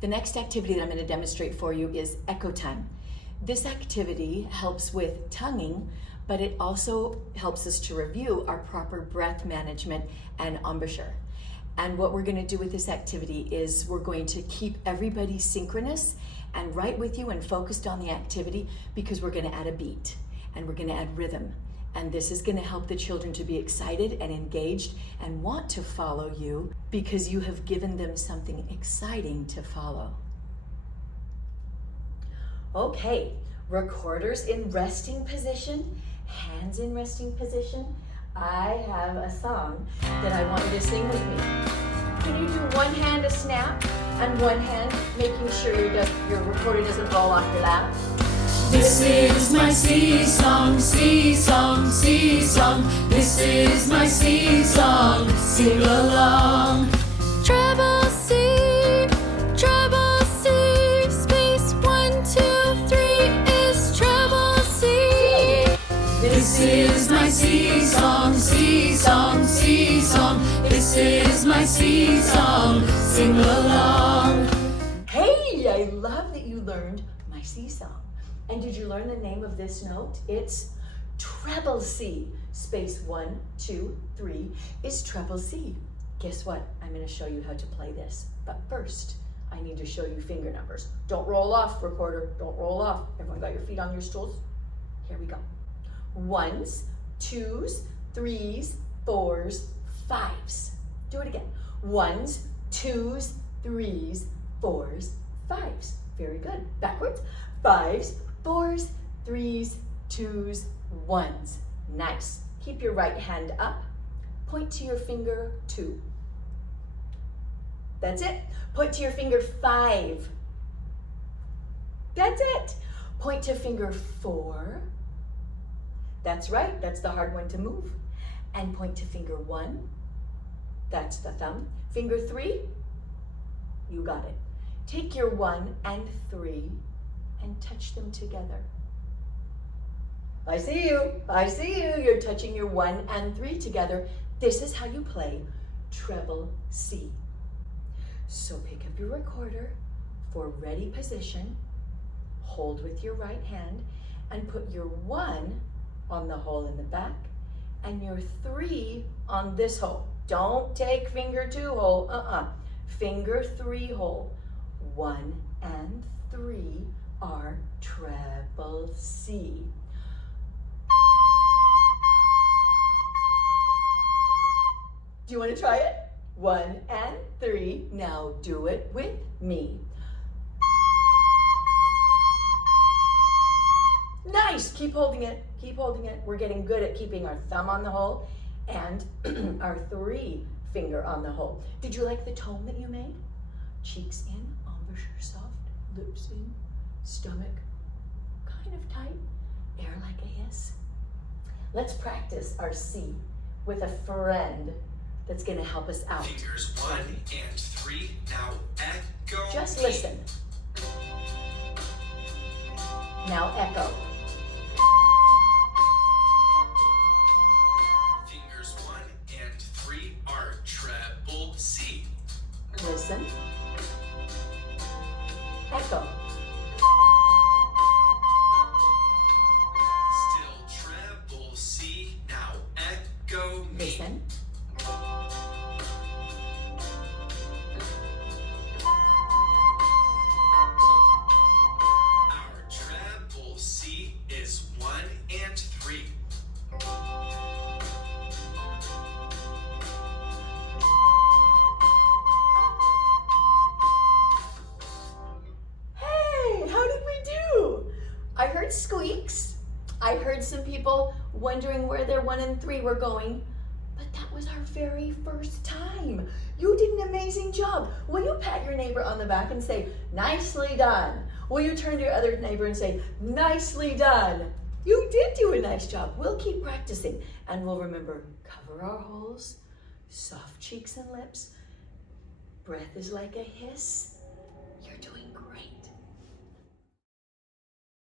The next activity that I'm going to demonstrate for you is echo time. This activity helps with tonguing, but it also helps us to review our proper breath management and embouchure. And what we're going to do with this activity is we're going to keep everybody synchronous and right with you and focused on the activity, because we're going to add a beat and we're going to add rhythm. And this is going to help the children to be excited and engaged and want to follow you, because you have given them something exciting to follow. Okay, recorders in resting position, hands in resting position. I have a song that I want you to sing with me. Can you do one hand a snap and one hand making sure your recorder doesn't fall off your lap? This is my sea song, sea song, sea song. This is my sea song, sing along. Treble C, space 1, 2, 3 is treble C. This is my sea song, sea song, sea song. This is my sea song, sing along. Hey, I love that you learned my sea song. And did you learn the name of this note? It's treble C. Space 1, 2, 3 is treble C. Guess what? I'm going to show you how to play this. But first, I need to show you finger numbers. Don't roll off, recorder. Don't roll off. Everyone got your feet on your stools? Here we go. 1s, 2s, 3s, 4s, 5s. Do it again. 1s, 2s, 3s, 4s, 5s. Very good. Backwards. 5s, 4s, 3s, 2s, 1s. Nice. Keep your right hand up. Point to your finger 2. That's it. Point to your finger 5. That's it. Point to finger 4. That's right. That's the hard one to move. And point to finger 1. That's the thumb. Finger 3. You got it. Take your 1 and 3 and touch them together. I see you. I see you. You're touching your 1 and 3 together. This is how you play treble C. So pick up your recorder for ready position. Hold with your right hand and put your 1 on the hole in the back and your 3 on this hole. Don't take finger 2 hole. Finger 3 hole. 1 and 3 are treble C. Do you want to try it? 1 and 3. Now do it with me. Nice. Keep holding it. Keep holding it. We're getting good at keeping our thumb on the hole and our 3 finger on the hole. Did you like the tone that you made? Cheeks in, embouchure soft, lips in, stomach kind of tight, air like a hiss. Let's practice our C with a friend that's going to help us out. Fingers 1 and 3, now echo. Just listen. Now echo. Fingers 1 and 3 are treble C. Listen. Echo. Still treble C, now echo me. Listen. Our treble C is 1 and 3. Hey, how did we do? I heard squeaks. I heard some people wondering where their 1 and 3 were going, but that was our very first time. You did an amazing job. Will you pat your neighbor on the back and say, nicely done? Will you turn to your other neighbor and say, nicely done? You did do a nice job. We'll keep practicing and we'll remember, cover our holes, soft cheeks and lips. Breath is like a hiss.